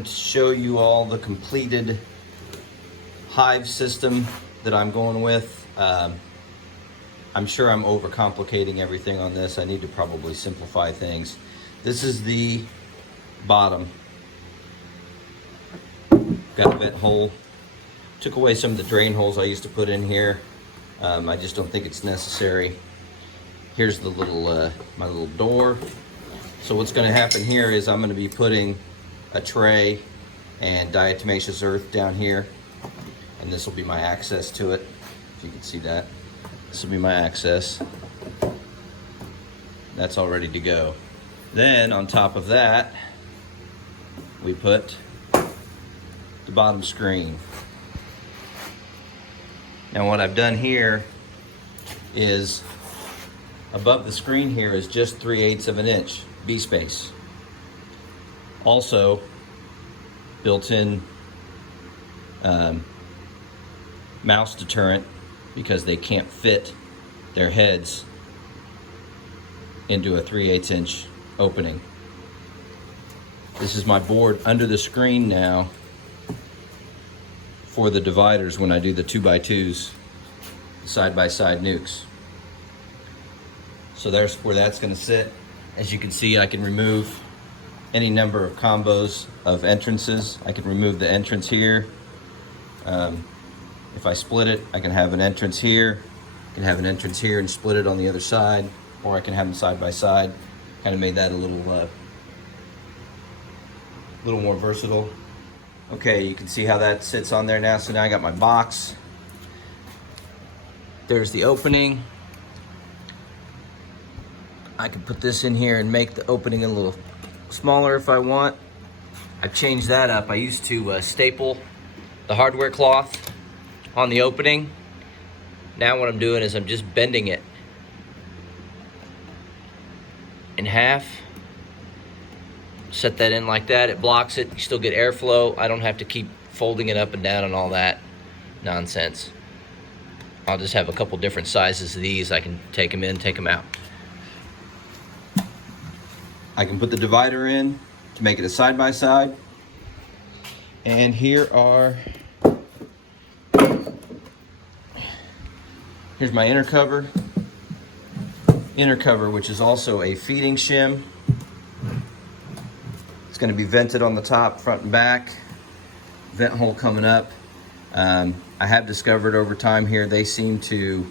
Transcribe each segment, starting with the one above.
wanted to show you all the completed hive system that I'm going with. I'm sure I'm overcomplicating everything on this. I need to probably simplify things. This is the bottom. Got a vent hole. Took away some of the drain holes I used to put in here. I just don't think it's necessary. Here's the little my little door. So what's going to happen here is I'm going to be putting a tray and diatomaceous earth down here, and this will be my access to it. If you can see that, this will be my access. That's all ready to go. Then on top of that, we put the bottom screen. Now what I've done here is above the screen here is just 3/8 of an inch bee space. Also built-in mouse deterrent, because they can't fit their heads into a 3/8 inch opening. This is my board under the screen now for the dividers when I do the 2x2s, side-by-side nukes. So there's where that's going to sit. As you can see, I can remove any number of combos of entrances. I can remove the entrance here. If I split it, I can have an entrance here, I can have an entrance here and split it on the other side, or I can have them side by side. Kind of made that a little more versatile. Okay, you can see how that sits on there now. So now I got my box. There's the opening. I can put this in here and make the opening a little smaller if I want. I've changed that up. I used to staple the hardware cloth on the opening. Now what I'm doing is I'm just bending it in half. Set that in like that. It blocks it. You still get airflow. I don't have to keep folding it up and down and all that nonsense. I'll just have a couple different sizes of these. I can take them in, take them out. I can put the divider in to make it a side-by-side. And here's my inner cover. Inner cover, which is also a feeding shim. It's going to be vented on the top, front and back. Vent hole coming up. I have discovered over time here they seem to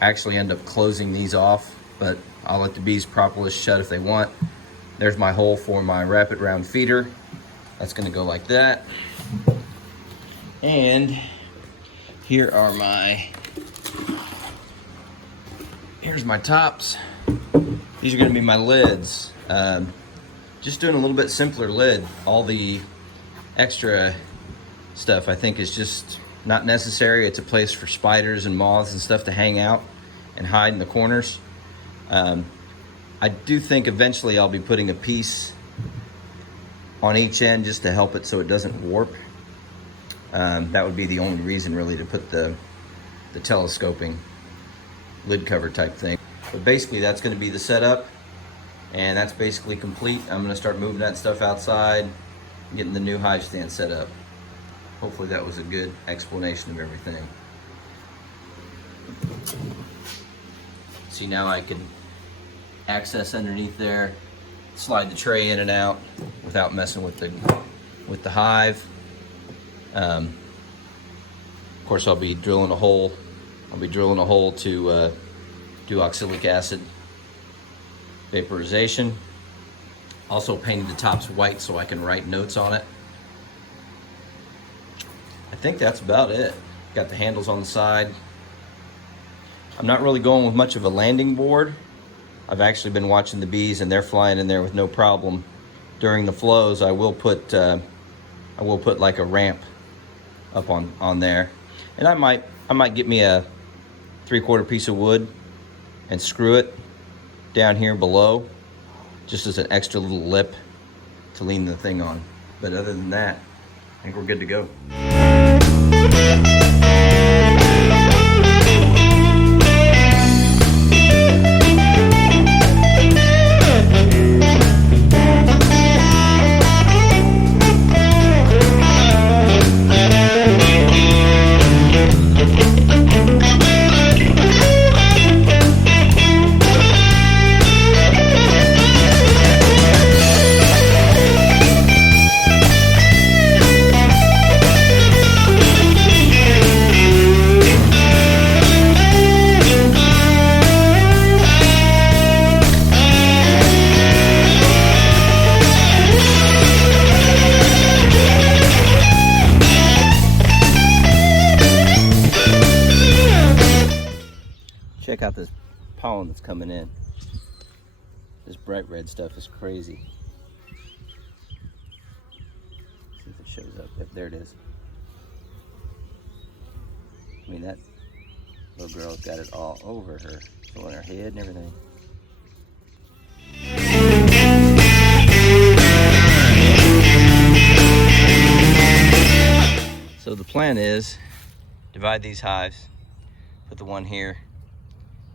actually end up closing these off, but I'll let the bees prop this shut if they want. There's my hole for my rapid round feeder. That's going to go like that. And here's my tops. These are going to be my lids. Just doing a little bit simpler lid. All the extra stuff I think is just not necessary. It's a place for spiders and moths and stuff to hang out and hide in the corners. I do think eventually I'll be putting a piece on each end just to help it so it doesn't warp. That would be the only reason really to put the telescoping lid cover type thing. But basically that's going to be the setup, and that's basically complete. I'm going to start moving that stuff outside, getting the new hive stand set up. Hopefully that was a good explanation of everything. See, now I can access underneath there, slide the tray in and out without messing with the hive. Of course, I'll be drilling a hole. I'll be drilling a hole to do oxalic acid vaporization. Also painted the tops white so I can write notes on it. I think that's about it. Got the handles on the side. I'm not really going with much of a landing board. I've actually been watching the bees and they're flying in there with no problem. During the flows, I will put like a ramp up on there, and I might get me a 3/4 piece of wood and screw it down here below, just as an extra little lip to lean the thing on. But other than that, I think we're good to go. out this pollen that's coming in. This bright red stuff is crazy. See if it shows up. Yep, there it is. I mean, that little girl's got it all over her. It's on her head and everything. So the plan is divide these hives, put the one here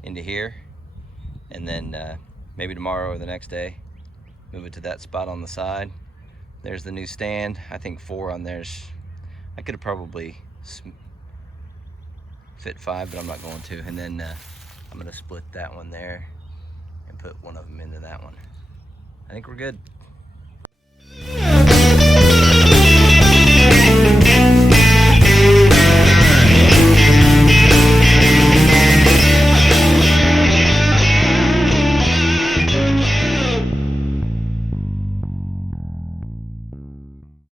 into here, and then maybe tomorrow or the next day move it to that spot on the side. There's the new stand. I think 4 on there's, I could have probably fit 5, but I'm not going to. And then I'm gonna split that one there and put one of them into that one. I think we're good.